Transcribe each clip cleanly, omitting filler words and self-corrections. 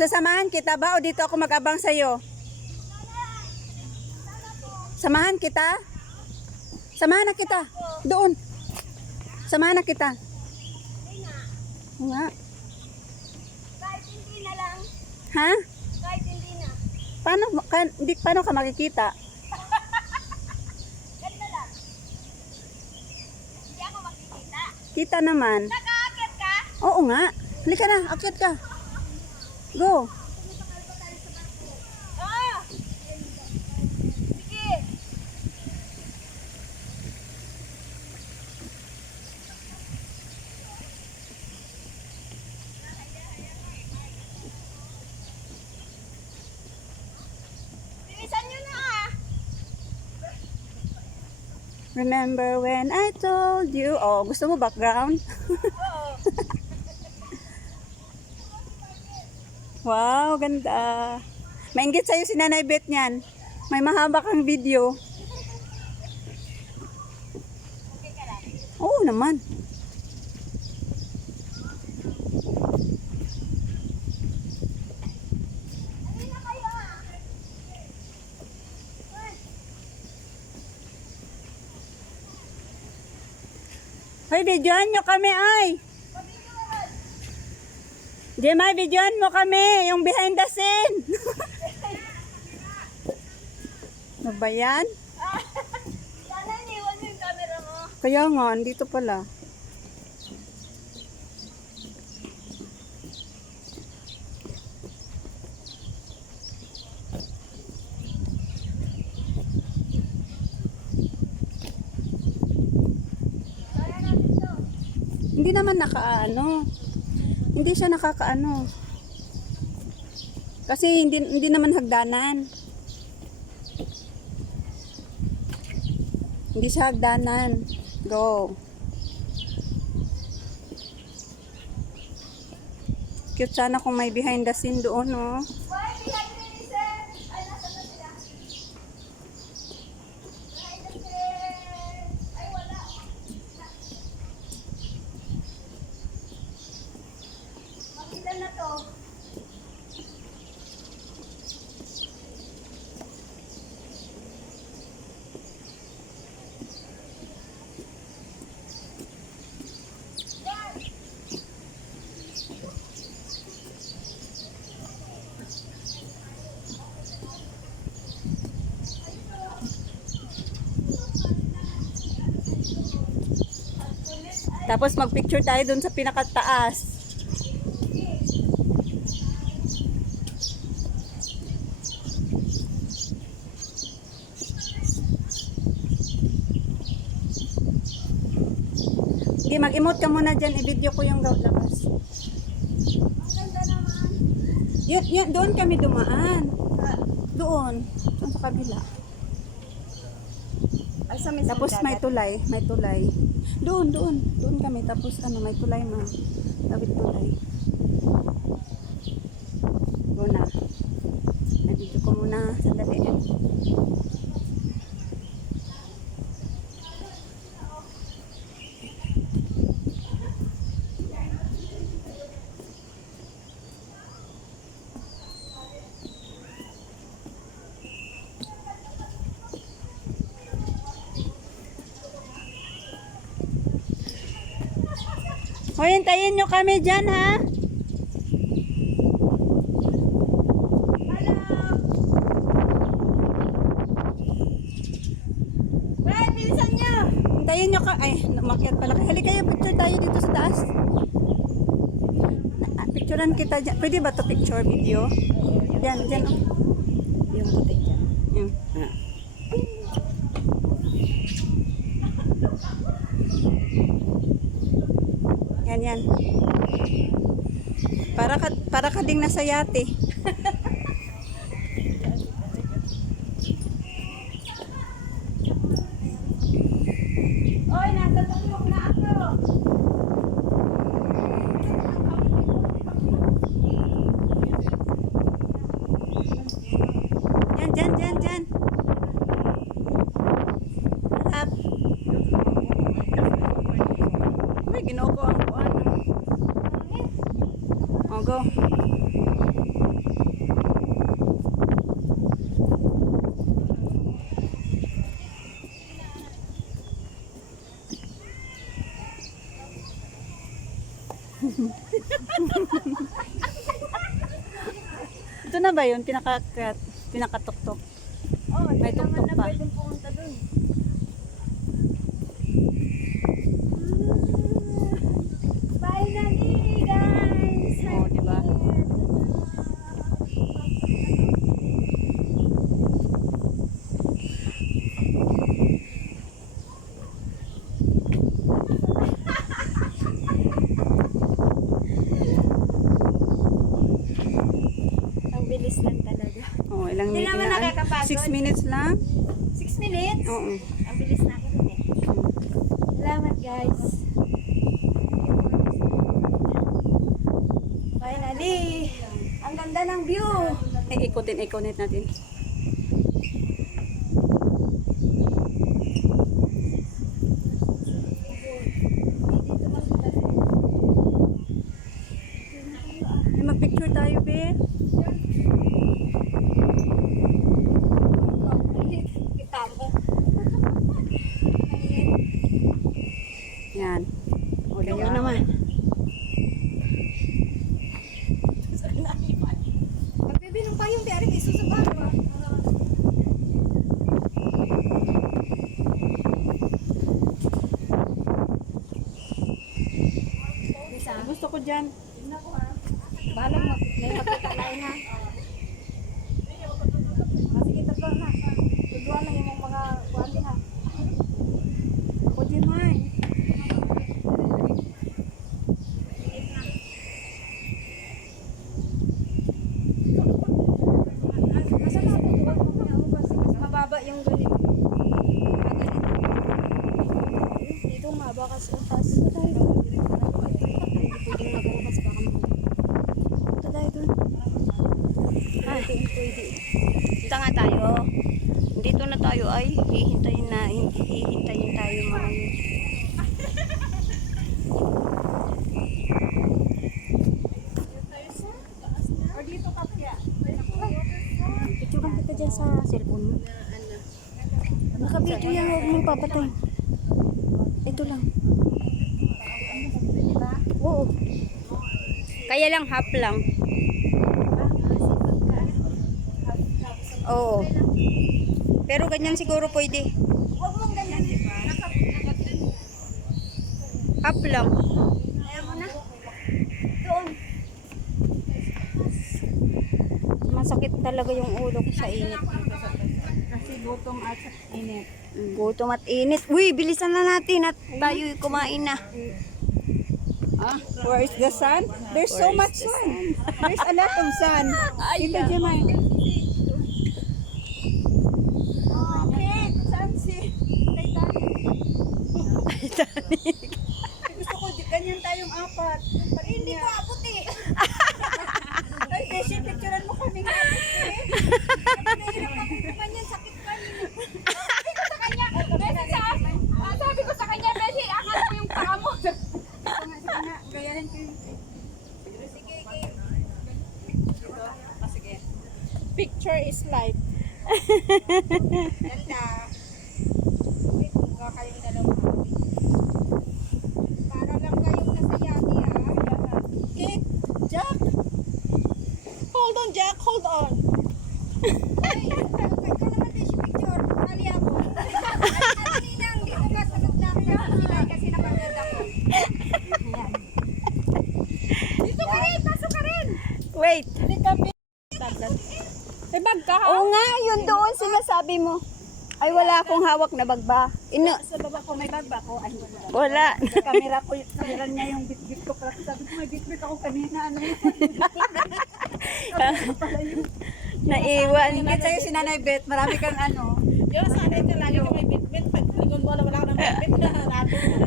Sasamahan kita ba o dito ako mag-abang sa'yo? Samahan kita? Samahan na kita. Doon. Samahan na kita. Nga. Kahit hindi na lang. Ha? Kahit hindi na. Paano ka makikita? Ganda lang. Hindi ako makikita. Kita naman. Nakaakit ka? Oo nga. Halika na, akyat ka. Go. Ah! Sige. Bilisan nyo na ah. Remember when I told you. Oh, gusto mo background? Oo. Wow, ganda. Mainggit sa'yo si Nanay Beth niyan. May mahaba kang video. Okay ka lang. Oo naman. Ano na kayo ah? Hoy, videohan nyo kami, ay. Jemay, videohan mo kami. Yung behind the scene. Ano ba yan? Sana iniwan mo yung camera mo. Kaya nga, andito pala. Kaya natin to. Hindi naman nakaano. Hindi siya nakakaano. Kasi hindi naman hagdanan. Hindi siya hagdanan. Go. Cute sana kung may behind the scene doon, no? Why? Behind the scene. Ay, nasa na sila? Behind the scene. Ay, wala. Makilan na to. Tapos magpicture tayo doon sa pinakataas. Sige, mag-emote ka muna dyan. I-video ko yung labas. Ang ganda naman. Yun, doon kami dumaan. Doon. Doon sa kabila. Ay, sa Tapos may tulay. May tulay. Doon. Doon kami. Tapos may tulay na. Tawid tulay. Go na. Nandito ko muna. Sandali. Hoy, hintayin nyo kami dyan, ha? Brad, bilisan nyo! Hintayin nyo ka. Ay, umakyat pala. Halika kayo, picture tayo dito sa taas. Picturean kita dyan. Pwede ba to picture video? Dyan. Oh. Yung puti dyan. Yan. Yan. Para ka ding nasa yate. Oy, nasa tuktok na ako! Dyan. Harap. Uy, ginoko ang kuan. Oh, go. Ito na ba yun? Pinakatuktok. Oh, May tuktok na pa. pwedeng pumunta dun. Finally, guys! Oh, diba? Ang bilis lang talaga. Oh, ilang Hindi minutes naman na? nakakapagod. 6 minutes lang? 6 minutes? Oo. Ang bilis na akin eh. Salamat, guys. Finally! Ang ganda ng view! Ikutin natin. Ay, mag-picture tayo, be. Yan. O, diba? Ayun naman. Magbibinong pa yung biyari, may susubak. Gusto ko dyan. Balang mo, may makita lain ha. Sige, tatlo na. Tuduan lang yung mga kuwan din ha. Ako dyan, May. Masa na tuduan mo na ako kasi mas mababa yung ganito. Dito mababa kasi ang taas. Ito tayo. Hindi pwedeng magano kasi baka ito tayo dun. Pwede. Dito nga tayo. Dito na tayo ay hihintayin tayo mga yun. Or dito kapya. Picturean kita dyan sa cellphone mo. Naka-video yan, huwag mong papatay. Ito lang. Oo. Kaya lang half lang. Oo. Pero ganyan siguro pwede. Huwag mong ganyan. Half lang. Ayaw mo na. Doon. Masakit talaga yung ulo ko sa init. Kasi gutom at init. Gutom at init. Uy, bilisan na natin at tayo kumain na. Where is the sun? There's so much sun. There's a lot of sun. Dito, Jemay. Okay, saan si Titanic? Gusto ko, ganyan tayong apat. Hindi ko aputi. Ay, Beshi, picturean mo kami nga aputi. Nahirap ako kumanyan, sakit pa niya. Sabi ko sa kanya, Beshi, akala ko yung paa mo. Sige nga, gayahin ko yung... Sige, game. Sige. Picture is life. Ganda. Wait, mukha kayong dalawa. Para lang kayong nasayati, ha? Okay, Jack. Hold on, Jack. Hold on. Ay, ikaw naman din si picture. Mali ako. Ay, ninang, dito ka sa loob namin ang sila kasi nakaganda ko. Ayan. Dito ka rin, pasok ka rin. Wait. Halika, may bag ka, ha? Oo nga, yun doon sinasabi mo. Ay, wala akong hawak na bagba. Sa baba ko, may bag ba ako? Ay, Wala. kamera niya yung bit-bit ko. Kasi sabi ko, may bit-bit ako kanina. Ano yun? Naiwan. Ingit sa'yo si Nanay Beth. Marami kang ano. Yung sanay ka lagi ka may bit-bit. Pag lingon mo, wala ka ng bit-bit na nato mo na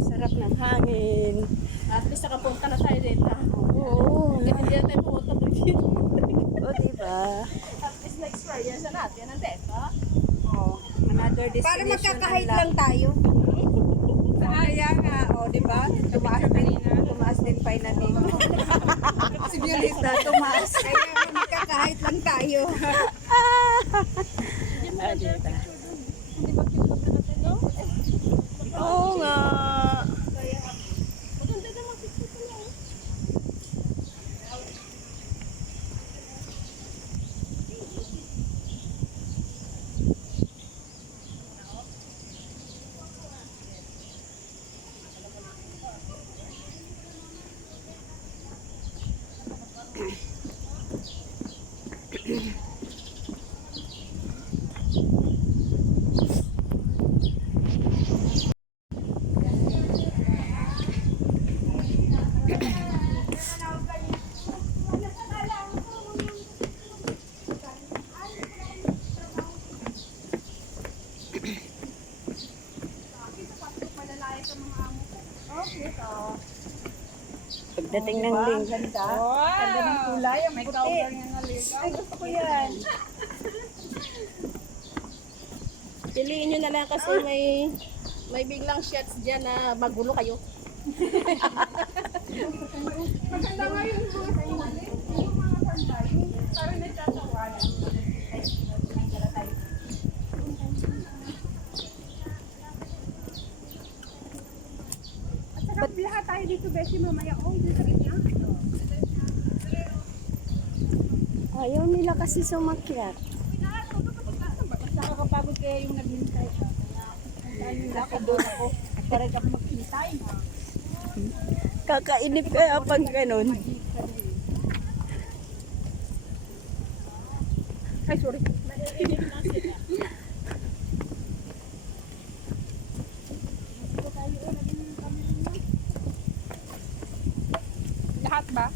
Sarap ng hangin. At least nakapunta na tayo dito. Oo. Hindi na tayo pumunta dito. O, diba? At least na-experience na natin ang dito. Oh, another destination. Para magkakahit unlocked. lang tayo. Kaya nga, oh, di ba? malamig. Si Violeta, tumaas. Kaya magkakahit lang tayo. Dito. Oo nga. Pagdating ng linggo. Ganda ng kulay, ang puti. Ay, gusto ko yan. Piliin nyo na lang kasi may biglang shots dyan na magulo kayo. Maganda nga yung mga sandali. Yung mga sandali. Parang nagtatawanan. At saka lahat tayo dito, Beshi, mamaya. Oh, dito sa gitna. Ayaw nila kasi sumakyat. Nakakapagod kaya yung naghintay ka. Kaya ako doon ako. Parang ako maghintay. Kakainip kaya pag ganun. Ay, sorry. Lahat ba?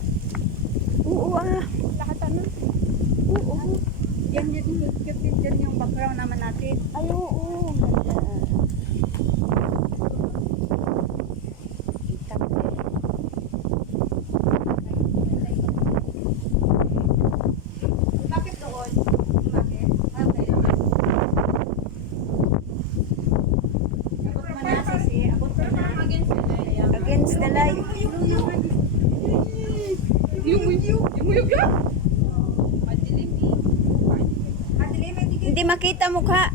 Oo ah. Lahat ano? Oo. Yan yan yung background naman natin. Ay, oo. Ganda. Kita ko eh. Bakit doon? Bakit? Okay. Abot mo na, Sisi. Abot mo na. Against the light. Madilim, hindi Hindi makita mukha.